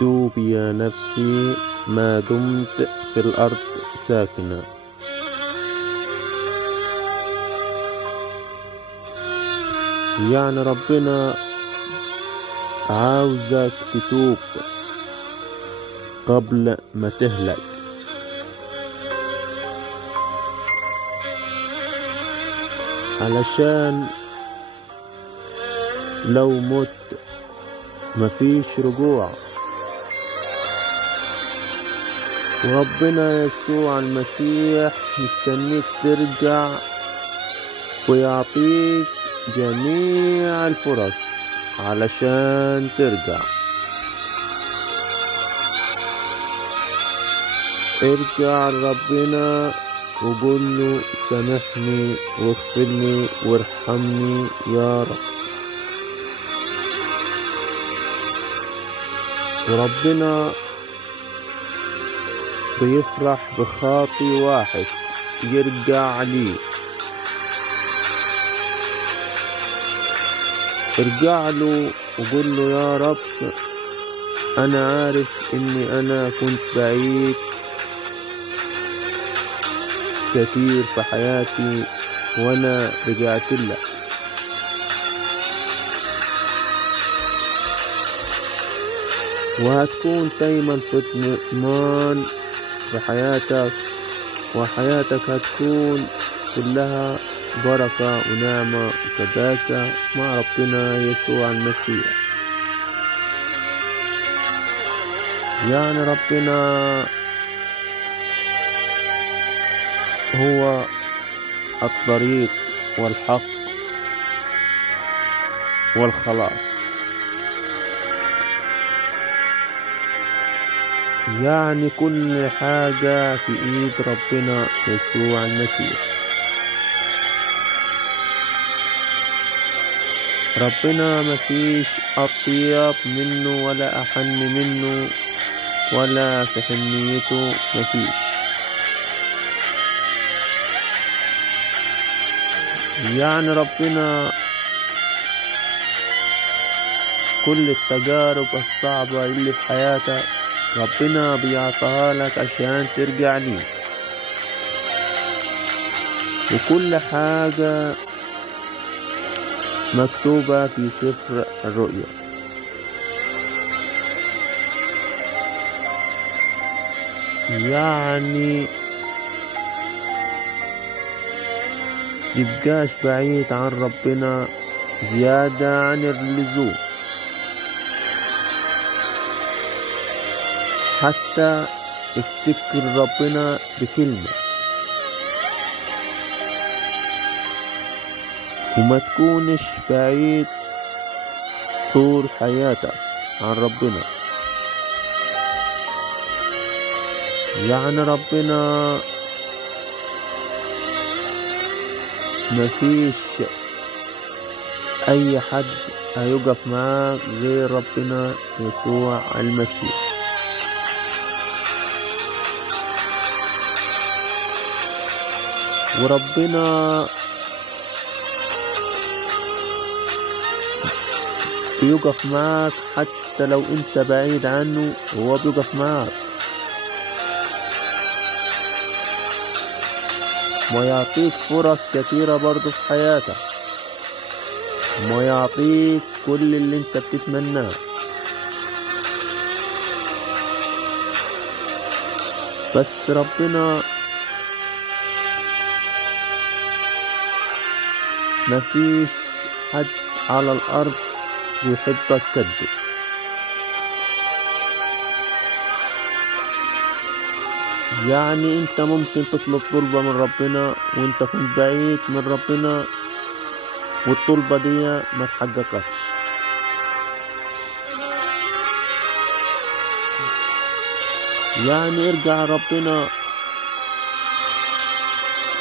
توبي يا نفسي ما دمت في الأرض ساكنة. يعني ربنا عاوزك تتوب قبل ما تهلك، علشان لو مت مفيش رجوع. وربنا يسوع المسيح مستنيك ترجع ويعطيك جميع الفرص علشان ترجع. ارجع لربنا وقول له سامحني واغفرني وارحمني يا رب. وربنا بيفرح بخاطي واحد يرجع ليه. ارجع له وقول له يا رب انا عارف اني انا كنت بعيد كتير في حياتي وانا رجعت لك، وهتكون دايما في اطمئنان في حياتك، وحياتك هتكون كلها بركة ونعمة وقداسة مع ربنا يسوع المسيح. يعني ربنا هو الطريق والحق والخلاص. يعني كل حاجة في ايد ربنا يسوع المسيح. ربنا مفيش أطيب منه ولا أحن منه، ولا في حنيته مفيش. يعني ربنا كل التجارب الصعبة اللي في حياتك ربنا بيعطيها لك عشان ترجع ليه. وكل حاجة مكتوبة في سفر الرؤيا. يعني متبقاش بعيد عن ربنا زيادة عن اللزوم، حتى افتكر ربنا بكلمة، وما تكونش بعيد طول حياتك عن ربنا. يعني ربنا مفيش اي حد هيقف معاك غير ربنا يسوع المسيح. وربنا بيقف معاك حتى لو انت بعيد عنه، هو بيقف معاك ويعطيك فرص كتيرة برضو في حياتك، ويعطيك كل اللي انت بتتمناه. بس ربنا مفيش حد على الأرض بيحبك كده. يعني انت ممكن تطلب طلبة من ربنا وانت كنت بعيد من ربنا والطلبة دي ما تحققتش. يعني ارجع ربنا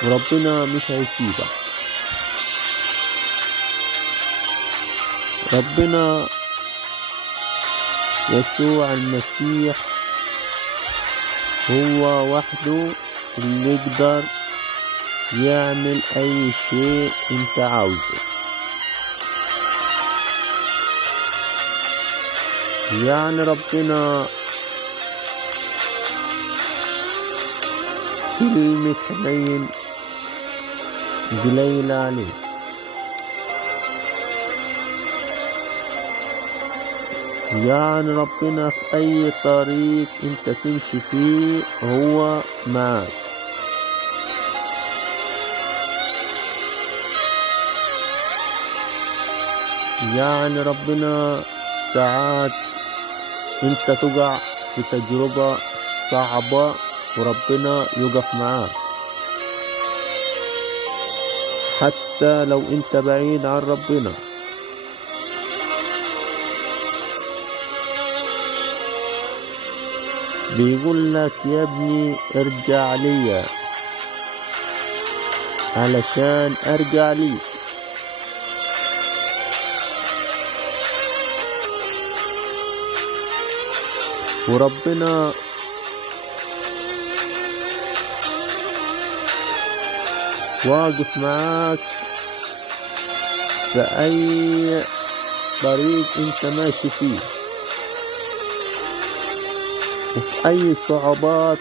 وربنا مش هيسيبك. ربنا يسوع المسيح هو وحده اللي يقدر يعمل اي شيء انت عاوزه. يعني ربنا كلمة حنين قليلة عليه. يعني ربنا في أي طريق أنت تمشي فيه هو معك. يعني ربنا ساعات أنت تقع في تجربة صعبة وربنا يقف معاك، حتى لو أنت بعيد عن ربنا. بيقول لك يا ابني ارجع ليا علشان ارجع ليك. وربنا واقف معاك في اي طريق انت ماشي فيه، وفي اي صعوبات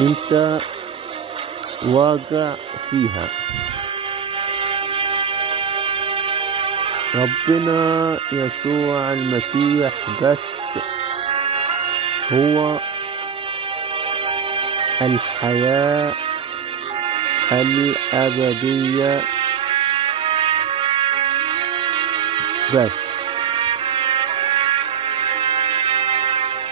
انت واقع فيها. ربنا يسوع المسيح بس هو الحياة الأبدية بس.